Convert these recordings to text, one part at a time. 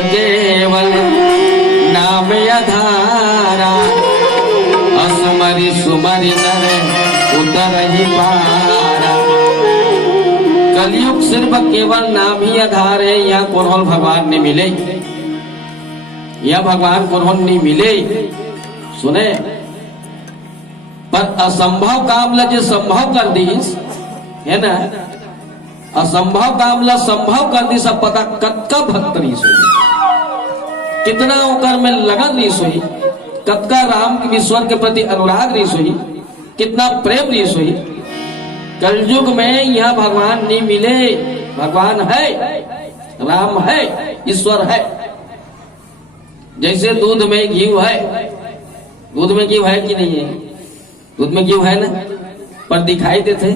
केवल नाम आधारा असमरि सुमरि नर उतर ही पारा। कलयुग सिर्फ केवल नाम ही आधार है। यह कोरोल भगवान ने मिले, यह भगवान कोरोल नहीं मिले। सुने पर असंभव काम ला जो संभव कर दीस है ना, असंभव काम ला संभव कर दी। सब पता कतका भक्त रही सोई, कितना ओकर में लगन रही सोई, कतका राम के ईश्वर के प्रति अनुराग रही सोई, कितना प्रेम रही सोई। कलयुग में यह भगवान नहीं मिले। भगवान है, राम है, ईश्वर है। जैसे दूध में घी है, दूध में घी है कि नहीं है? दूध में घी है ना, पर दिखाई देते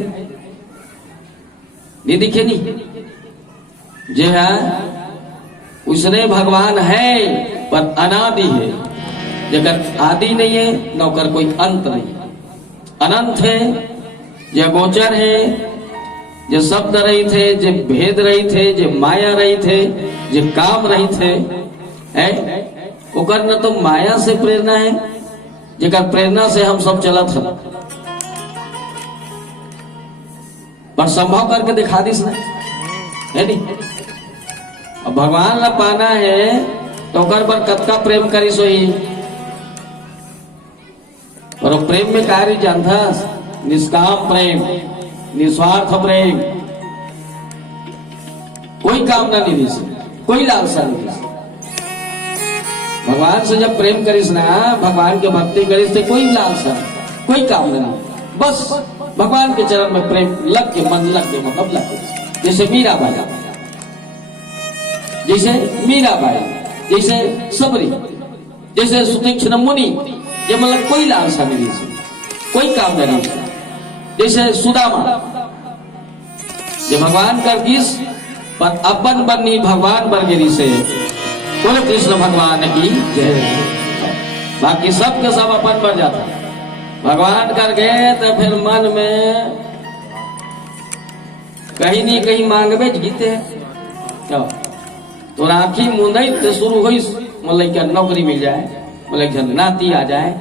नहीं, दिखे नहीं। जी हाँ, उसने भगवान है पर अनादि है। जगत आदि नहीं है, नौकर कोई अंत नहीं, अनंत है, जो गोचर है, जो शब्द रही थे, जो भेद रही थे, जो माया रही थे, जो काम रही थे, है ओकर न तो माया से प्रेरणा है, जेकर प्रेरणा से हम सब चलत हैं, पर संभव करके दिखा दिस ना, है नहीं। अब भगवान ला पाना है तो ओकर पर कतका प्रेम करी सोई। पर प्रेम में कार्य जानता, निष्काम प्रेम, निस्वार्थ प्रेम, कोई कामना नहीं दी, कोई लालसा नहीं दी। भगवान से जब प्रेम करिस ना, भगवान के भक्ति करिस तो कोई लालसा, कोई कामना नहीं, बस भगवान के चरण में प्रेम लग के, मन लग के, मतलब लग के। जैसे मीराबाई, जैसे मीराबाई, जैसे सबरी, जैसे सुतीक्ष्ण मुनि, ये मतलब कोई लालसा नहीं, कोई कामना नहीं। जैसे सुदामा, ये भगवान कर किस पर अपन बनी भगवान बरगेरी से। बोले कृष्ण भगवान की जय। बाकी सब के सब अपन पर जाता, भगवान कर गए तो फिर मन में कहीं नहीं कहीं मांगबे जीते हैं। क्या तो राखी मुंदई तो शुरू हुई, मतलब क्या नौकरी मिल जाए, मतलब नाती आ जाए,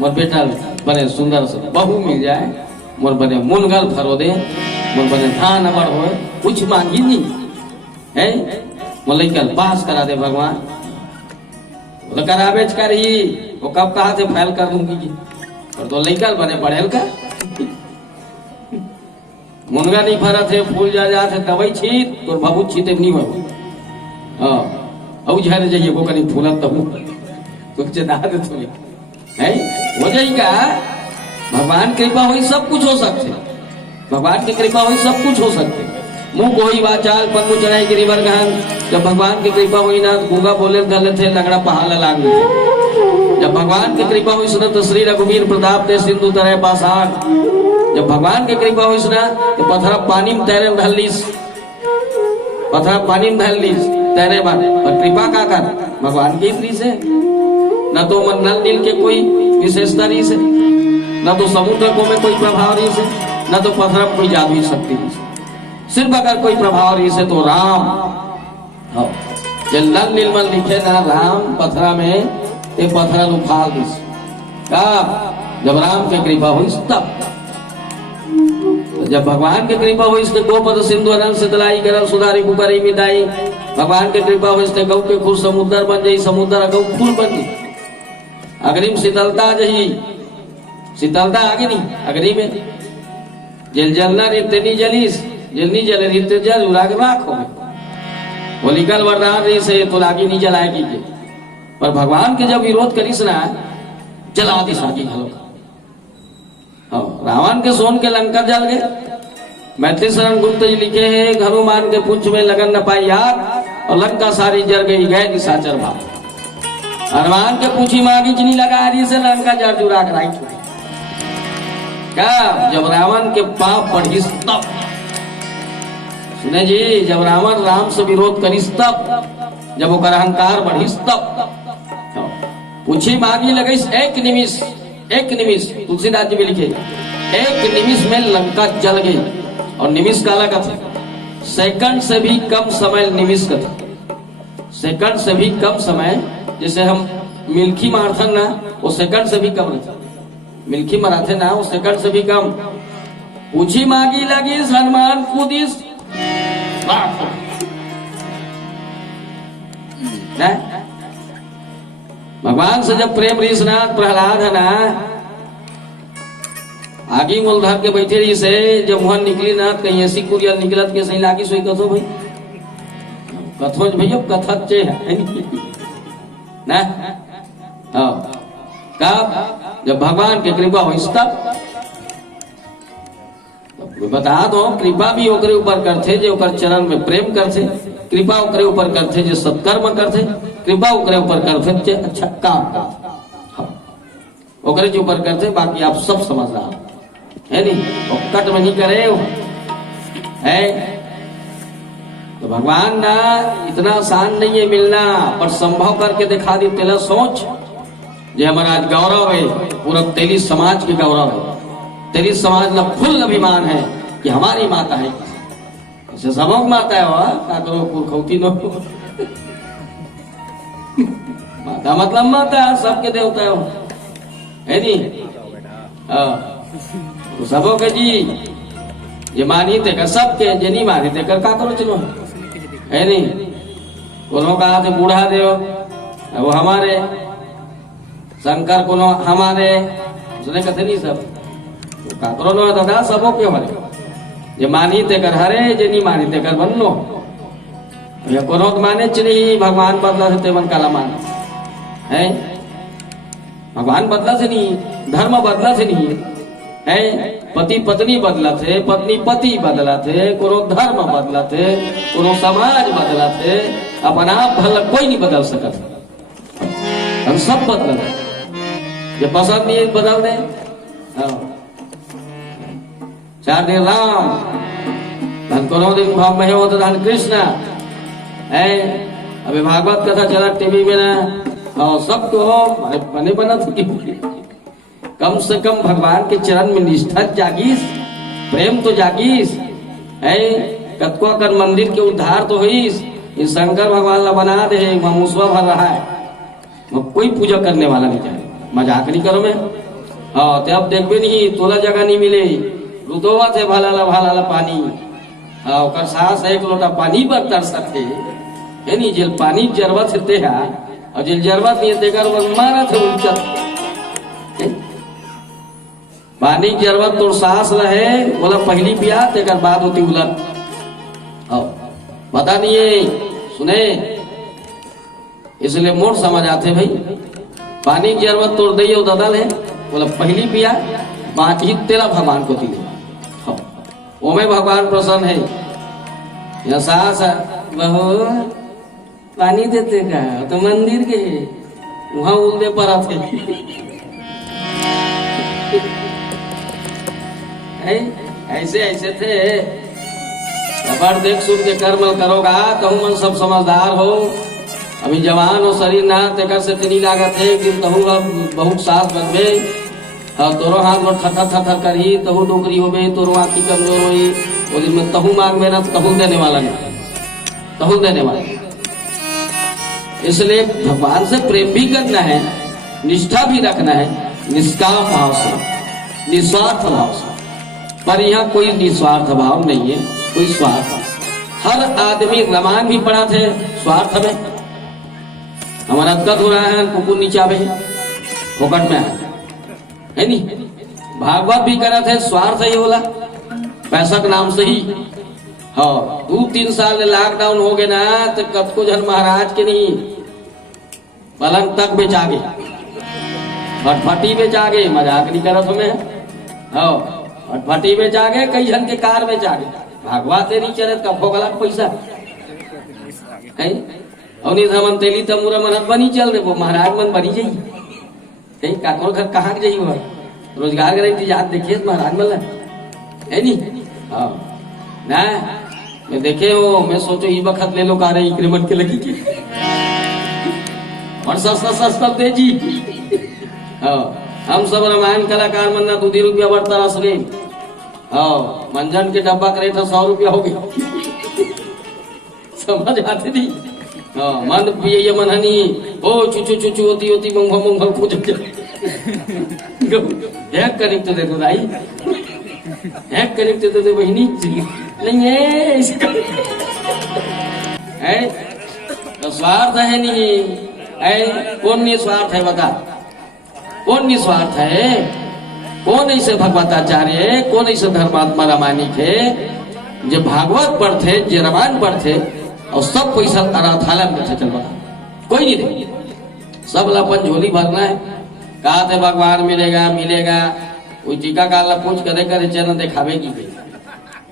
मोर बेटा बने सुंदर से बहू मिल जाए, मोर बने मुनगल फरो दे, मोर बने धान अमर हो, कुछ मांगी नहीं है, मतलब क्या पास करा दे भगवान। बोले करावे करी, वो कब कहा से फैल कर दूंगी, और तो लेकर बने पढ़ेल का मुनगा नहीं फरा थे, फूल जा जाते दवाई छीत तो बाबू छीते नहीं हो। हाँ झर जाइए वो कहीं फूलत तो चेता दे थोड़ी है, हो जाएगा। भगवान कृपा हुई सब कुछ हो सकते, भगवान की कृपा हुई सब कुछ हो सकते। मुंह कोई वाचाल पन्नू चढ़ाई गिरिवर गहन, जब भगवान की कृपा हुई ना, गूंगा बोले धले थे, लगड़ा पहाड़ लाग गए। जब भगवान की कृपा हुई सुना तो श्री रघुवीर प्रताप ने सिंधु तरह पाषाण। जब भगवान की कृपा हुई सुना तो पथरा पानी में तैरे ढलिस, पथरा पानी में ढलिस तैरे बाद। पर कृपा का कर भगवान की रीत से, न तो नल नील के कोई विशेषता रही से, न तो समुद्र को में कोई प्रभाव रही से, न तो पथरा में कोई जादुई शक्ति रही से। सिर्फ अगर कोई प्रभाव रही से तो राम। जब नल नीलमल लिखे ना राम पथरा में, एक पथरा उफाल दी का। जब राम की कृपा हुई तब, जब भगवान की कृपा हुई इसके गोपद सिंधु अनंत से दलाई गरल सुधारी कुकरी मिटाई। भगवान की कृपा हुई इसके गौ के खुर समुद्र बन जाई, समुद्र गौ खुर बन गई। अग्नि में शीतलता जही, शीतलता आगे नहीं अग्नि में। जल जलना रित नहीं जलीस, जलनी जल रित जल उराग राख हो। वो निकल वरदान रही से तो लागी नहीं जलाएगी। पर भगवान के जब विरोध करीस ना, जला दी सागी घलो। रावण के सोन के लंका जल गए। मैथिली शरण गुप्त जी लिखे हैं, हनुमान के पुंछ में लगन न पाई याद, और लंका सारी जल गई, गए निशाचर भाग। हनुमान के पूछी मांगी जिनी लगा रही से लंका जर जुरा कराई। क्या जब रावण के पाप बढ़ी तब, सुने जी, जब रावण राम से विरोध करीस तब, जब वो अहंकार बढ़ी तब पूछी मांगी लगे। एक निमिष, एक निमिष, तुलसीदास जी भी लिखे, एक निमिष में लंका जल गई। और निमिष काला का था, सेकंड से भी कम समय निमिष का था। सेकंड से भी कम समय, जैसे हम मिल्की मारथन ना, वो सेकंड से भी कम रहता। मिल्की मराथे ना, वो सेकंड से भी कम। पूछी मांगी लगी हनुमान कूदिस ना। भगवान से जब प्रेम ऋषनाथ प्रहलाद है ना, आगे मोल धर के बैठे रही से, जब वहां निकली ना कहीं ऐसी कुरियल निकलत के सही लागी सोई कथो भाई, कथो भैया कथत चे है ना। कब जब भगवान के कृपा हो तब बता दो, कृपा भी ओकरे ऊपर करते जो ओकर चरण में प्रेम करते, कृपा ओकरे ऊपर करते जो सत्कर्म करते, कृपा ओकरे ऊपर करते जो अच्छा काम करते, ओकरे जो ऊपर करते। बाकी आप सब समझदार है नहीं, कट में नहीं करे है। तो भगवान ना इतना आसान नहीं है मिलना, पर संभव करके दिखा दी। तेरा सोच ये हमारा आज गौरव है, पूरा तेरी समाज के गौरव है। तेरी समाज का फुल अभिमान है कि हमारी माता है, ऐसे सबों की माता है। वह का करो पुरखौती नो माता मतलब माता सबके देवता है नहीं। तो सबों के जी ये मानी थे कर सबके, जे नहीं मानी थे कर का करो चलो है नहीं। कोनो कहा थे बूढ़ा देव वो हमारे, शंकर को हमारे, उसने कहते नहीं सब काकरो नो दादा सबों के हरे। ये मानी ते कर हरे, जे नहीं मानी ते कर बन्नो। ये कोनो माने नहीं भगवान बदला से तेवन काला मान है। भगवान बदला से नहीं, धर्म बदला से नहीं है। पति पत्नी बदला थे, पत्नी पति बदला थे, कोनो धर्म बदला थे, कोनो समाज बदला थे, अपना आप भला कोई नहीं बदल सकता। हम सब बदल, ये पसंद नहीं बदल दे। चार दिन राम, धन कोनो दिन भाव में हो तो धन कृष्ण है। अभी भागवत कथा चला टीवी में ना, और सब तो बने बना था। कम से कम भगवान के चरण में निष्ठा जागीस, प्रेम तो जागीस है। कतको कर मंदिर के उद्धार तो हुईस। ये शंकर भगवान ला बना दे, वहां मुसवा भर रहा है, वह कोई पूजा करने वाला नहीं चाहे। मजाक नहीं करो मैं। हाँ तो अब देखबे नहीं, तोला जगह नहीं मिले। रुदोवा थे भाला ला पानी, और सास एक लोटा पानी पर तर सकते है नहीं। जेल पानी जरूरत है तेहा, और जेल जरूरत नहीं है मारा थे उल्चा पानी की जरूरत तो सास रहे बोला पहली पिया तेकर बाद होती उलट। पता नहीं है सुने, इसलिए मोड़ समझ आते भाई। पानी की जरूरत तोड़ दी ददल है बोला पहली पिया, बाकी तेरा भगवान को दिले। ओमे भगवान प्रसन्न है। यह सास बहू पानी देते का तो मंदिर के वहां उल्दे पर आते ऐसे ऐसे थे। पर देख सुन के कर्म करोगा तो मन सब समझदार हो। अभी जवान हो शरीर ना तेकर से इतनी लागत है कि तहु बहुत सास बनबे, तोरो हाथ में थर थर करी, तहु डोकरी होबे, तोरो आँखी कमजोर होई। वो दिन में तहु मांग में ना तहु देने वाला नहीं, तहु देने वाला। इसलिए भगवान से प्रेम भी करना है, निष्ठा भी रखना है, निष्काम भाव से, निस्वार्थ भाव से। पर यहाँ कोई निस्वार्थ भाव नहीं है, कोई स्वार्थ। हर आदमी रमान भी पड़ा थे स्वार्थ में। हमारा दर्द हो रहा है, कुकुर नीचा में फोकट में है नहीं। भागवत भी करा थे स्वार्थ ही होला, पैसा के नाम से ही। हाँ 2-3 साल लॉकडाउन हो गए ना, तो कब को जन महाराज के नहीं पलंग तक बेचा गए, फटफटी बेचा गए। मजाक नहीं करा तुम्हें। हाँ फटफटी बेचा गए, कई जन के कार बेचा गए। भागवत नहीं चले तो कब होगा पैसा है। और नहीं तेली तमुरा मन बनी चल रहे, वो महाराज मन बनी जाइए काकोर घर कहाँ के जाइए। वह रोजगार करे याद देखिए महाराज मन है नहीं। हाँ ना मैं देखे हो, मैं सोचो ये वक्त ले लो का रहे इंक्रीमेंट के लगी की और सस्ता दे जी। हाँ हम सब रामायण कलाकार मन ना 2 रुपया बढ़ता रसले। हाँ मंजन के डब्बा करे तो 100 रुपया हो गया। समझ आते नहीं। हाँ मन पिए मनहनी ओ चुचु चुचु होती होती मंगल मंगल को हैक कनेक्ट दे दो भाई, हैक कनेक्ट दे दो बहनी नहीं है तो स्वार्थ है नहीं है। कौन निस्वार्थ है बता, कौन निस्वार्थ है? कौन ऐसे भगवताचार्य है, कौन ऐसे धर्मात्मा रामायणिक है जो भागवत पढ़ते जो रामायण पढ़ते और सब पैसा अनाथालय में चल बता? कोई नहीं दे, सब अपन झोली भरना है। कहा थे भगवान मिलेगा मिलेगा, वो टीका काला पूछ करे करे चरण दिखावे की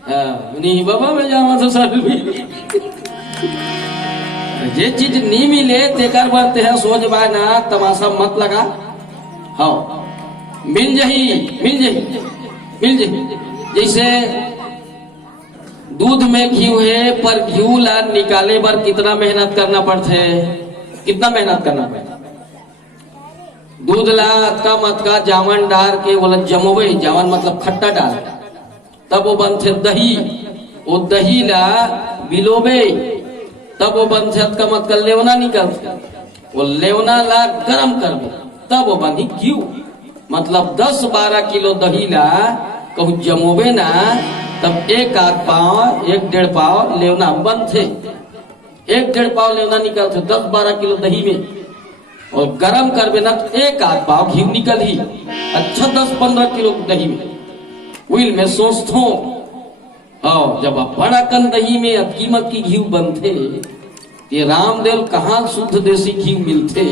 नहीं बाबा में जावा तो सर जे चीज नहीं मिले तेकर बढ़ते हैं सोच बाय ना तमाशा मत लगा। हाँ मिल जही मिल जही मिल जही, जैसे दूध में घी है पर घी ला निकाले पर कितना मेहनत करना पड़ता है, कितना मेहनत करना पड़ता। दूध ला अतका मतका जावन डाल के बोला जमोवे, जावन मतलब खट्टा डाल, तब वो बनते दही, वो दही ला बिलोबे तब वो बनते अतका मतका लेवना निकलते, वो लेवना ला गरम करबे तब वो बनी घी। मतलब 10-12 किलो दही ला कहूँ जमोबे ना तब एक आध पाव 1-1.5 पाव लेवना बनते, 1-1.5 पाव लेवना निकलते 10-12 किलो दही में, और गरम करबे ना तो 1 आध पाव घी निकल ही। अच्छा 10-15 किलो दही में विल में सोचतो और जब बड़ा कन दही में कीमत की घी बनते, ये रामदेव कहाँ शुद्ध देसी घी मिलते,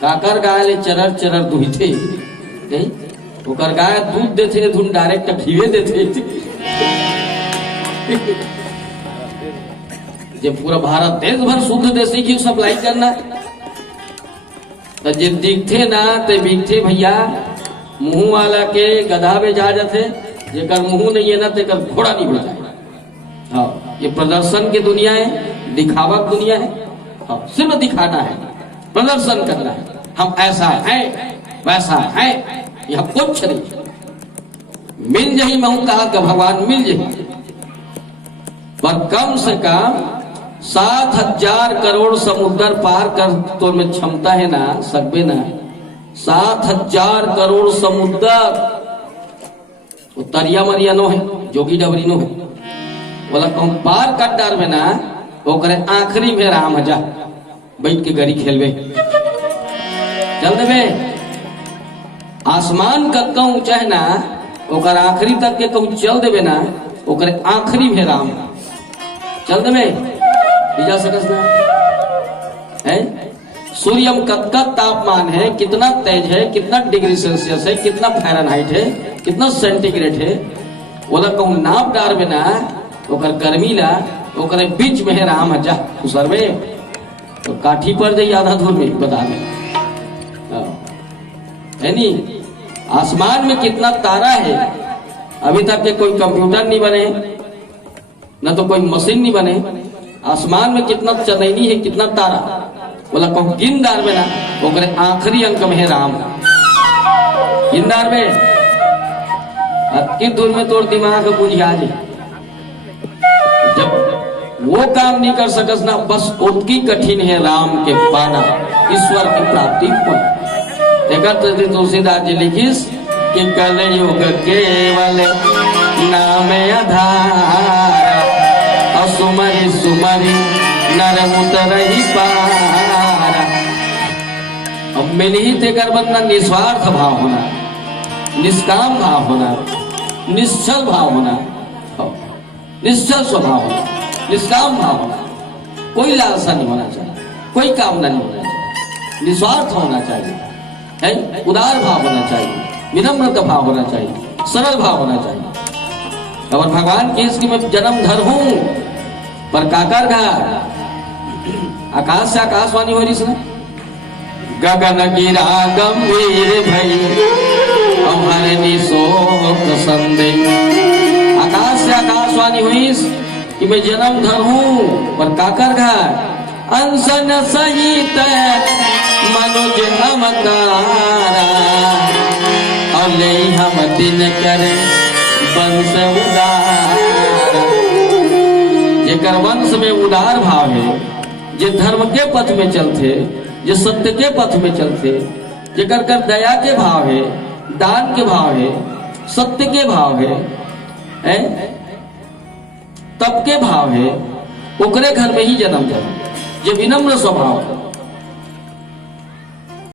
काकर गाय ले चरर चरर दुहते नहीं, ओकर गाय दूध देते धुन डायरेक्ट घीवे देते। जब पूरा भारत देश भर शुद्ध देसी घी सप्लाई करना तो जे दिखते ना ते बिकते भैया, मुंह वाला के गधा में जा जाते, जेकर मुंह नहीं है ना तेकर घोड़ा नहीं हो जाए। हाँ ये प्रदर्शन की दुनिया है, दिखावा की दुनिया है। हाँ सिर्फ दिखाना है, प्रदर्शन करना है, हम ऐसा है वैसा है, यह कुछ नहीं। मिल जही मैं कहा कि भगवान मिल जही, पर कम से कम 7,000 करोड़ समुद्र पार कर तो में क्षमता है ना सकबे ना। 7,000 करोड़ समुद्र तरिया मरिया नो है, जोगी डबरी नो है, बोला कहूँ पार कर डार में ना वो करे आखिरी में राम जा बैठ के गरी खेलवे चल देवे। आसमान का कहूँ ऊंचा है ना ओकर आखिरी तक के कहूँ चल देवे ना, ओकरे आखिरी में राम चल देवे जा सकस ना है। सूर्यम कतका तापमान है, कितना तेज है, कितना डिग्री सेल्सियस है, कितना फ़ारेनहाइट है, कितना सेंटीग्रेड है, बोला कहूँ नाप डार में ना ओकर गर्मी ला ओकरे बीच में है राम जा उसर में तो काठी पर दे आधा धूल में बता दे है नी। आसमान में कितना तारा है, अभी तक के कोई कंप्यूटर नहीं बने न तो कोई मशीन नहीं बने। आसमान में कितना चंदैनी है, कितना तारा, बोला कहूँ गिनदार में ना ओकरे आखिरी अंक में है राम। गिनदार में अति दूर में तोड़ दिमाग बुझिया जाए, जब वो काम नहीं कर सकस ना बस उतकी कठिन है राम के पाना ईश्वर की प्राप्ति को। देखा तुलसीदास जी लिखिस कि कलयुग केवल नाम आधार, सुमरि सुमरि नर उतरहि पार। अब मिल ही तेकर बनना निस्वार्थ भाव होना, निष्काम भाव होना, निश्चल भाव होना, निश्चल स्वभाव होना, निष्काम भाव होना। कोई लालसा नहीं होना चाहिए, कोई कामना नहीं होना चाहिए, निस्वार्थ होना चाहिए है, उदार भाव होना चाहिए, विनम्र भाव होना चाहिए, सरल भाव होना चाहिए। और भगवान की इसकी मैं जन्म धर हूं पर काकर का आकाश से आकाशवाणी हो रही सुना, गगन गिरा गंभीर भई अमरनी शोक संदे। आकाश से आकाशवाणी हुई कि मैं जन्म धर हूं पर काकर का अनसन सहित मनुज अमकारा, और ले हम दिन करे वंश उदार। जेकर वंश में उदार भाव है, जे धर्म के पथ में चलते, जे सत्य के पथ में चलते, जेकर कर दया के भाव है, दान के भाव है, सत्य के भाव है, तप के भाव है, ओकरे घर में ही जन्म जन्म। जे विनम्र स्वभाव